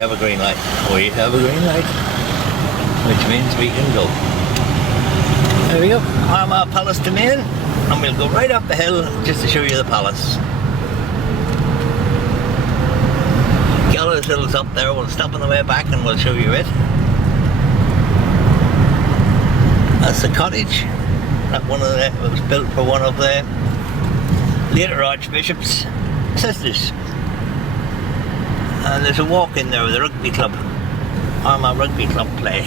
Have a green light. We have a green light, which means we can go. There we go. Armagh Palace Demesne, and we'll go right up the hill just to show you the palace. Gallows Hill's up there. We'll stop on the way back and we'll show you it. That's the cottage. It was built for one of the later archbishop's sisters. And there's a walk in there with a rugby club, Armagh Rugby Club play.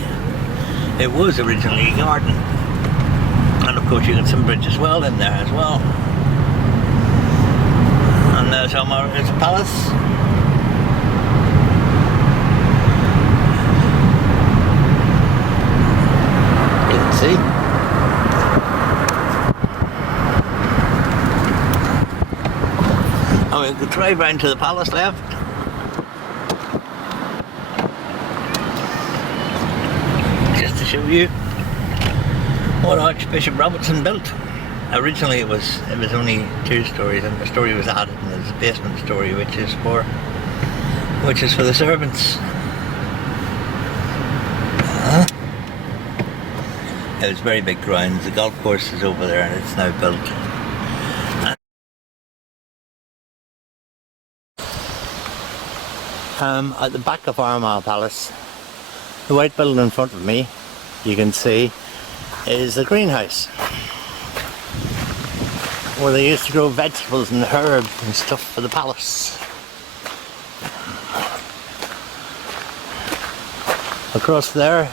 It was originally a garden. And of course you got some bridge as well in there as well. And there's Armagh, there's a palace. You can see. And we could drive round to the palace left. To show you what Archbishop Robertson built. Originally it was only 2 stories, and the story was added, and there's a basement story which is for the servants. It was very big grounds. The golf course is over there and it's now built. At the back of Armagh Palace, the white building in front of me, you can see, is a greenhouse where they used to grow vegetables and herbs and stuff for the palace. Across there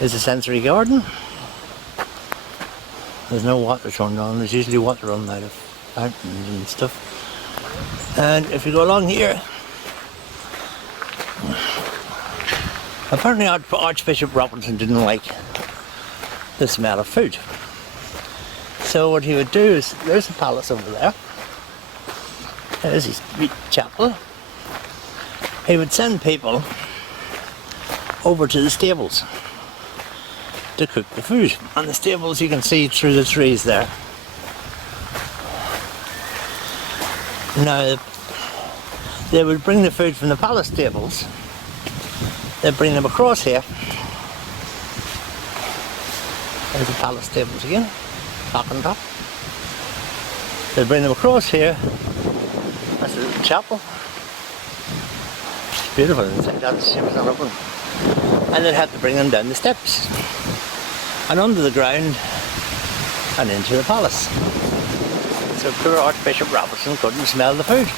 is a sensory garden. There's no water turned on. There's usually water running out of fountains and stuff. And if you go along here, apparently Archbishop Robertson didn't like the smell of food. So what he would do is, there's a palace over there. There's his chapel. He would send people over to the stables to cook the food. And the stables you can see through the trees there. Now, they would bring the food from the palace stables. They'd bring them across here. There's the palace stables again, back on top. They'd bring them across here. That's the little chapel. It's beautiful inside, that's the ship's not open. And they'd have to bring them down the steps and under the ground and into the palace. So poor Archbishop Robertson couldn't smell the food.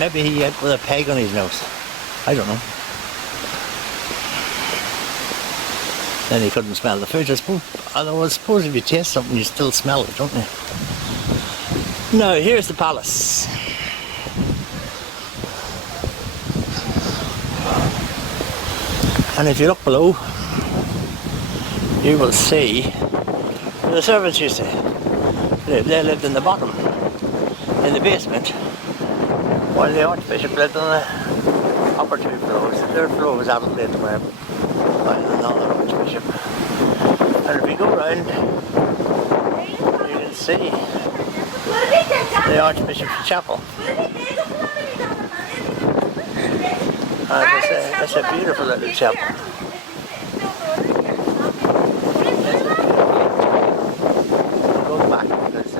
Maybe he ate with a peg on his nose. I don't know. Then he couldn't smell the food, I suppose. Although I suppose if you taste something, you still smell it, don't you? Now, here's the palace. And if you look below, you will see where the servants used to live. They lived in the bottom, in the basement, while the Archbishop lived on the upper 2 floors. The 3rd floor was allocated by another Archbishop. And if we go round, you can see the Archbishop's chapel. And it's a beautiful little chapel. Go back because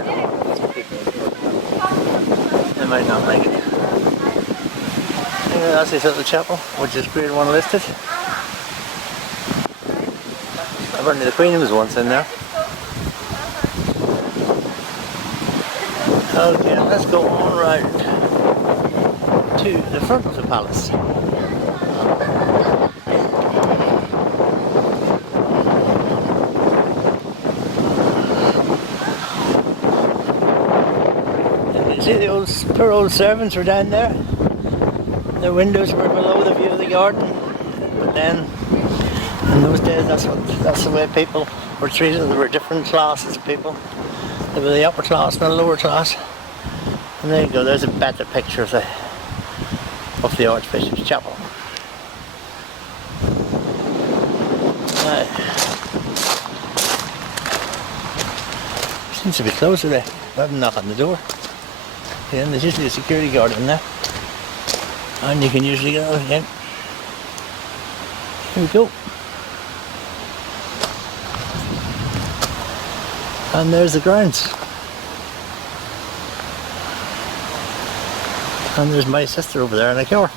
they might not like it. Anyway, that's this little chapel, which is Grade 1 listed. Apparently the Queen was once in there. Okay, let's go on round to the front of the palace. And you see the poor old servants were down there. The windows were below the view of the garden. But then, in those days, that's the way people were treated. There were different classes of people. There were the upper class and the lower class. And there you go, there's a better picture of the Archbishop's chapel. Seems to be closed today. I have a knock on the door. Yeah, and there's usually a security guard in there. And you can usually get out again. Here we go. And there's the grounds. And there's my sister over there in the car.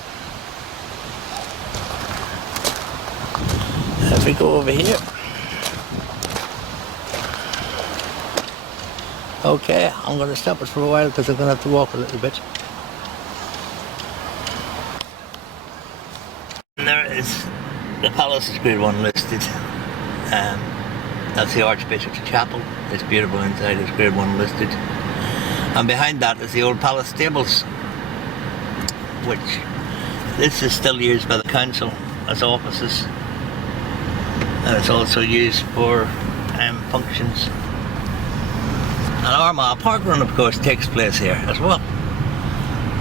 If we go over here. Okay, I'm going to stop it for a while because I'm going to have to walk a little bit. And there is the palace is Grade 1 listed. That's the Archbishop's Chapel. It's beautiful inside, it's Grade 1 listed. And behind that is the old palace stables, which this is still used by the council as offices. And it's also used for functions. And Armagh Park Run, of course, takes place here as well,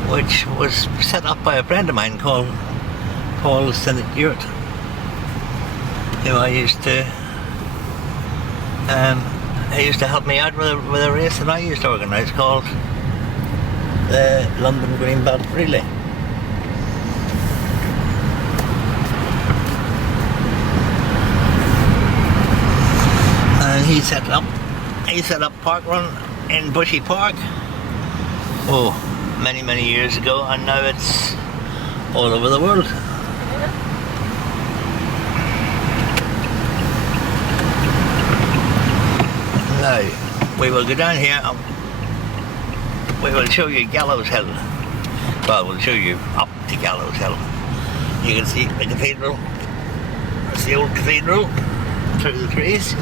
which was set up by a friend of mine called Paul Sinnott-Ewart, who he used to help me out with a race that I used to organise called the London Green Belt Relay. And he set up Park Run in Bushy Park, many years ago, and now it's all over the world. Now we will go down here and we will show you Gallows Hill. Well, we'll show you up to Gallows Hill. You can see the cathedral. That's the old cathedral through the trees.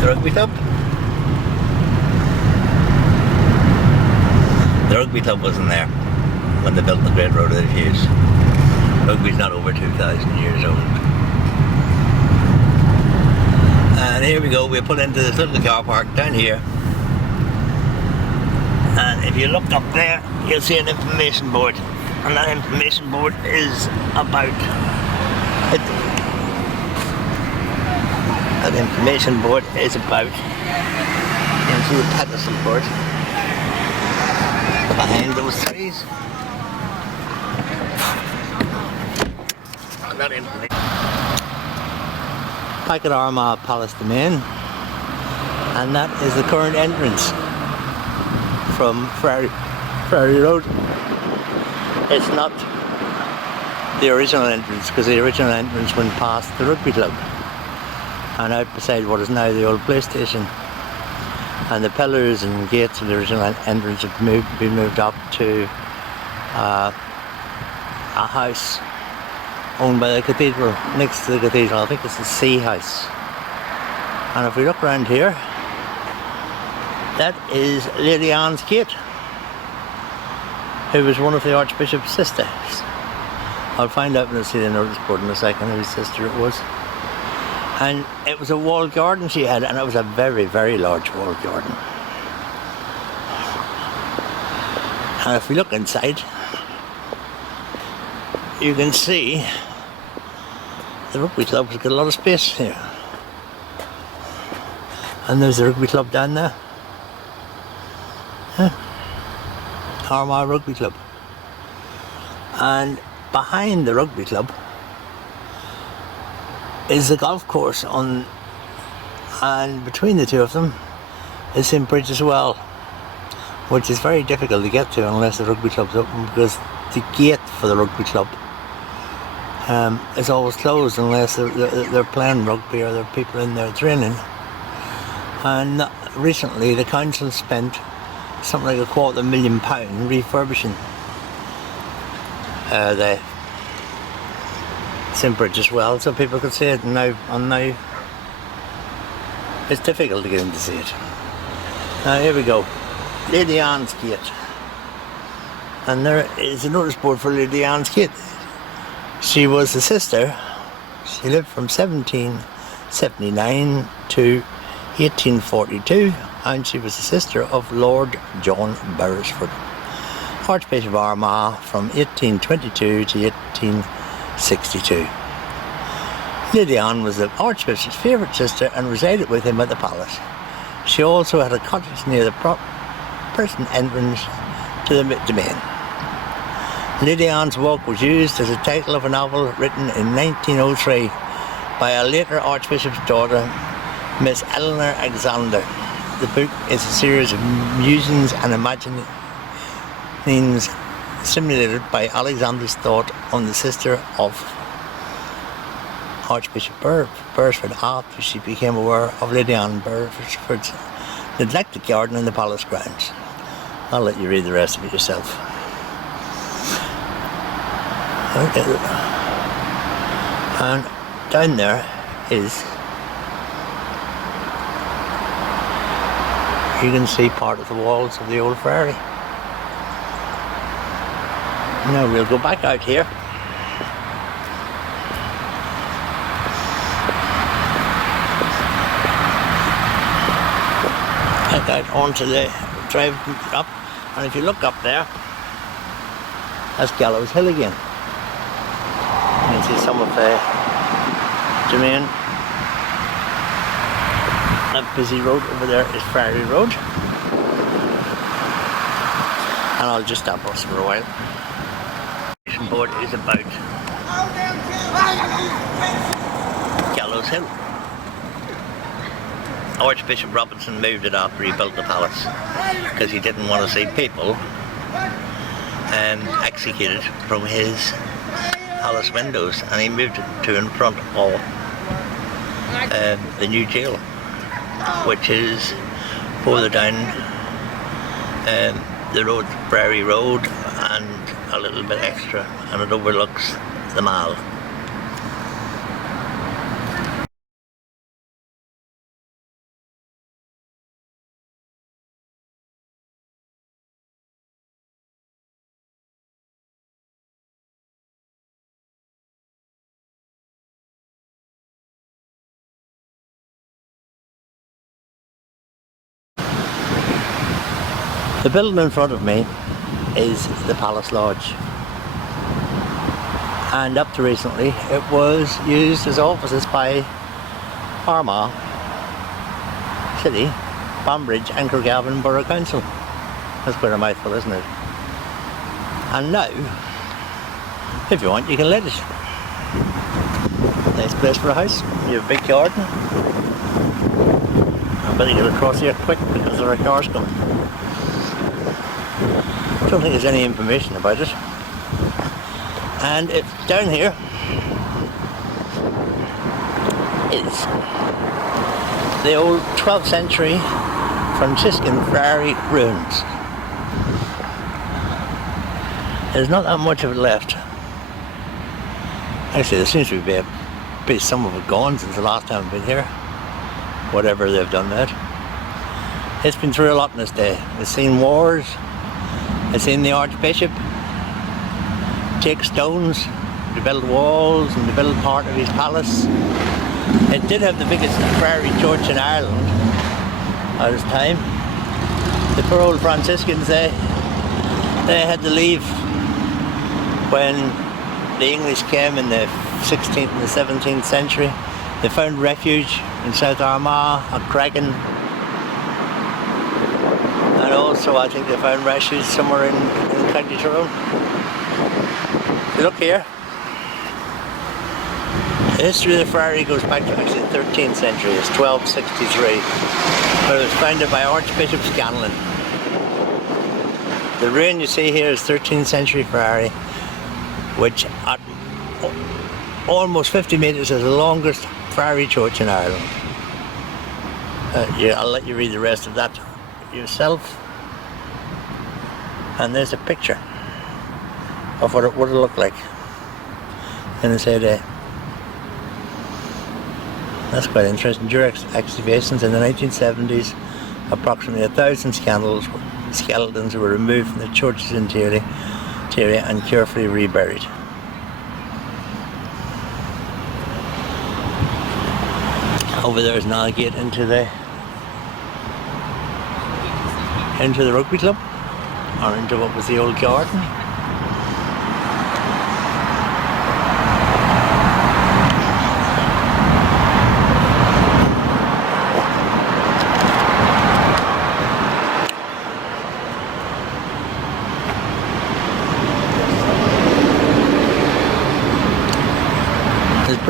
The rugby club. The rugby club wasn't there when they built the Great Road of the Fuse. Rugby's not over 2,000 years old. And here we go, we put into this little car park down here. And if you look up there, you'll see an information board. And that information board is about it. That information board is about, you can see the pedestal board behind those trees. And that information. Back at Armagh Palace Demesne, and that is the current entrance from Friary Road. It's not the original entrance, because the original entrance went past the rugby club and out beside what is now the old police station, and the pillars and gates of the original entrance have been moved up to a house owned by the cathedral, next to the cathedral. I think it's the Sea House. And if we look around here, that is Lady Anne's gate, who was one of the Archbishop's sisters. I'll find out when I see the notice board in a second whose sister it was. And it was a walled garden she had, and it was a very, very large walled garden. And if we look inside, you can see the rugby club has got a lot of space here. And there's the rugby club down there. Armagh Rugby Club. And behind the rugby club is the golf course and between the two of them is St. Bridget's Well, which is very difficult to get to unless the rugby club's open, because the gate for the rugby club is always closed unless they're playing rugby or there are people in there training. And recently the council spent something like £250,000 refurbishing the St. Bridget's Well so people could see it, and now it's difficult to get in to see it. Now here we go, Lady Anne's Gate, and there is a notice board for Lady Anne's Gate. She was a sister. She lived from 1779 to 1842, and she was the sister of Lord John Beresford, Archbishop of Armagh from 1822 to 1862. Lady Anne was the Archbishop's favourite sister and resided with him at the palace. She also had a cottage near the present entrance to the domain. Lady Anne's Walk was used as a title of a novel written in 1903 by a later Archbishop's daughter, Miss Eleanor Alexander. The book is a series of musings and imaginings stimulated by Alexander's thought on the sister of Archbishop Beresford after she became aware of Lady Anne Beresford's neglected garden in the palace grounds. I'll let you read the rest of it yourself. Okay. And down there is, you can see part of the walls of the old friary. Now we'll go back out here. Back out onto the drive up, and if you look up there, that's Gallows Hill again. You can see some of the domain. That busy road over there is Friary Road. And I'll just stop us for a while. The board is about Gallows Hill. Archbishop Robinson moved it after he built the palace because he didn't want to see people executed from his palace windows, and he moved it to in front of the new jail, which is further down the road, Friary Road, and a little bit extra, and it overlooks the Mall. The building in front of me is the Palace Lodge, and up to recently it was used as offices by Armagh City, Banbridge and Craigavon Borough Council. That's quite a mouthful, isn't it? And now, if you want, you can let it. Nice place for a house. You have a big garden. I better get across here quick because there are cars coming. I don't think there's any information about it. And it's down here is the old 12th century Franciscan friary ruins. There's not that much of it left. Actually, there seems to be some of it gone since the last time I've been here. Whatever they've done that. It's been through a lot in this day. It's seen wars. It's seen the Archbishop take stones to build walls and to build part of his palace. It did have the biggest friary church in Ireland at its time. The poor old Franciscans, they had to leave when the English came in the 16th and the 17th century. They found refuge in South Armagh, at Creggan, and also I think they found refuge somewhere in County Tyrone. If you look here, the history of the friary goes back to actually the 13th century. It's 1263, where it was founded by Archbishop Scanlon. The ruin you see here is 13th century friary, which at almost 50 metres is the longest friary church in Ireland. I'll let you read the rest of that yourself. And there's a picture of what it would have looked like in its heyday. That's quite interesting. During excavations in the 1970s, approximately 1,000 skeletons were removed from the church's interior and carefully reburied. Over there is now a gate into the rugby club, or into what was the old garden.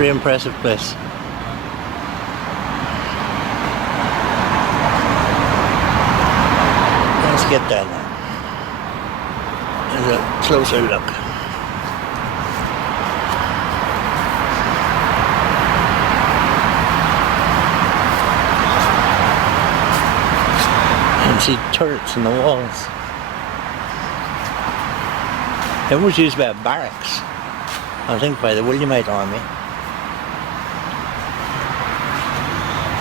Pretty impressive place. Let's get down there. There's a closer look. You can see turrets in the walls. It was used by a barracks, I think by the Williamite army.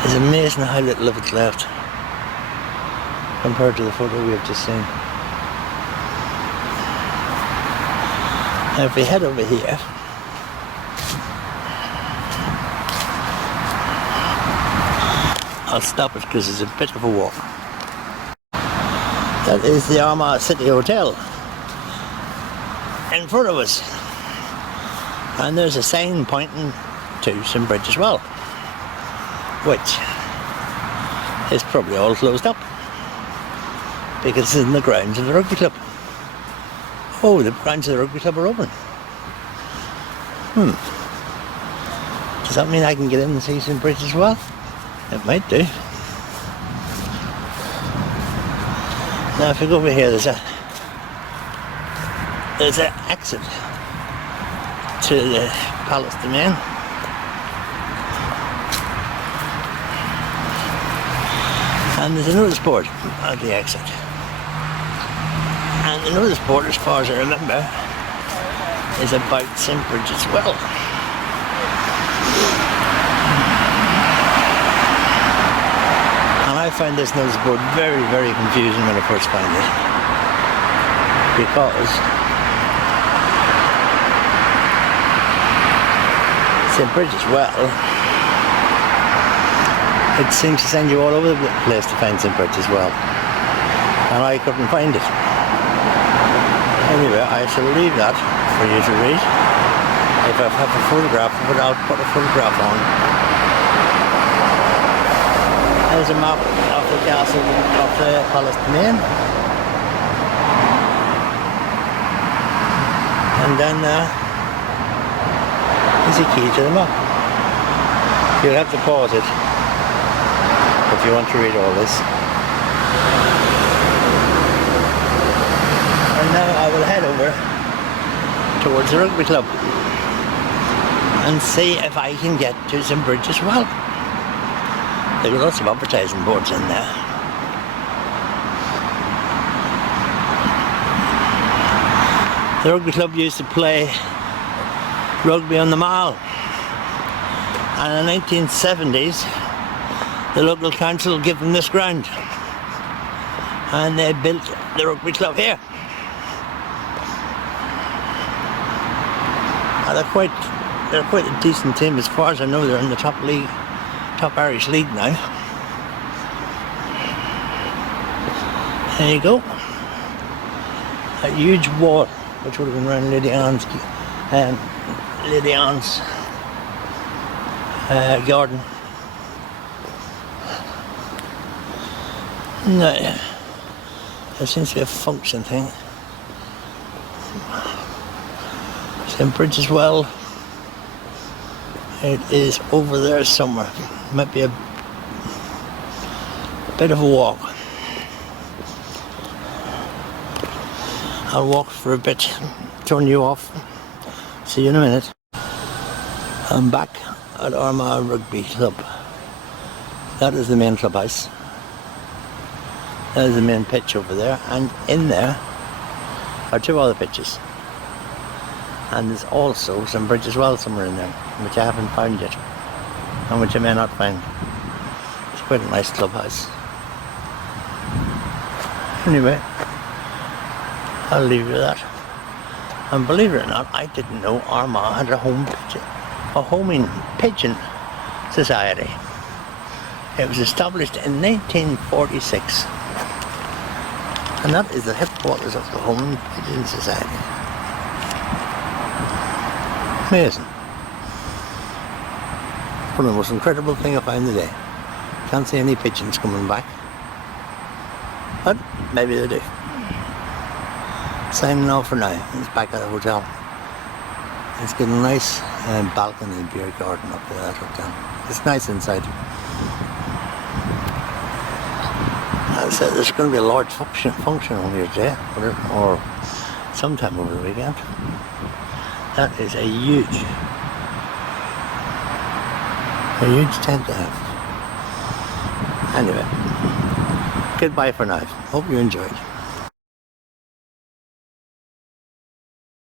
It's amazing how little of it's left compared to the photo we have just seen. Now if we head over here, I'll stop it because it's a bit of a walk. That is the Armagh City Hotel in front of us, and there's a sign pointing to St Bridget's Well, which is probably all closed up because it's in the grounds of the rugby club. Oh, the grounds of the rugby club are open. Does that mean I can get in and see St Bridget's Well? It might do. Now if we go over here, there's an exit to the Palace Demesne. And there's a notice board at the exit. And the notice board, as far as I remember, is about St Bridget's Well. And I found this notice board very, very confusing when I first found it. Because St Bridget's Well, it seems to send you all over the place to find St Bridget's Well. And I couldn't find it. Anyway, I shall leave that for you to read. If I have a photograph of it, I'll put a photograph on. There's a map of the castle of the Palace Demesne. And then there's a key to the map. You'll have to pause it if you want to read all this. And now I will head over towards the rugby club and see if I can get to St Bridget's Well. There are lots of advertising boards in there. The rugby club used to play rugby on the Mall, and in the 1970s the local council gave them this ground and they built the rugby club here. And they're quite a decent team. As far as I know, they're in the top Irish league now. There you go. A huge wall which would have been around Lady Anne's garden. No, there seems to be a function thing. St Bridget's Well, it is over there somewhere. Might be a bit of a walk. I'll walk for a bit, turn you off. See you in a minute. I'm back at Armagh Rugby Club. That is the main clubhouse. That is the main pitch over there, and in there are two other pitches. And there's also St Bridget's Well somewhere in there, which I haven't found yet, and which I may not find. It's quite a nice clubhouse. Anyway, I'll leave you with that. And believe it or not, I didn't know Armagh had a homing pigeon society. It was established in 1946. And that is the headquarters of the Homing Pigeon Society. Amazing. One of the most incredible things I found today. Can't see any pigeons coming back. But maybe they do. Signing off for now. It's back at the hotel. It's got a nice balcony and beer garden up there, that hotel. It's nice inside. As I said, there's going to be a large function on here today, or sometime over the weekend. That is a huge tent to have. Anyway, goodbye for now. Hope you enjoyed.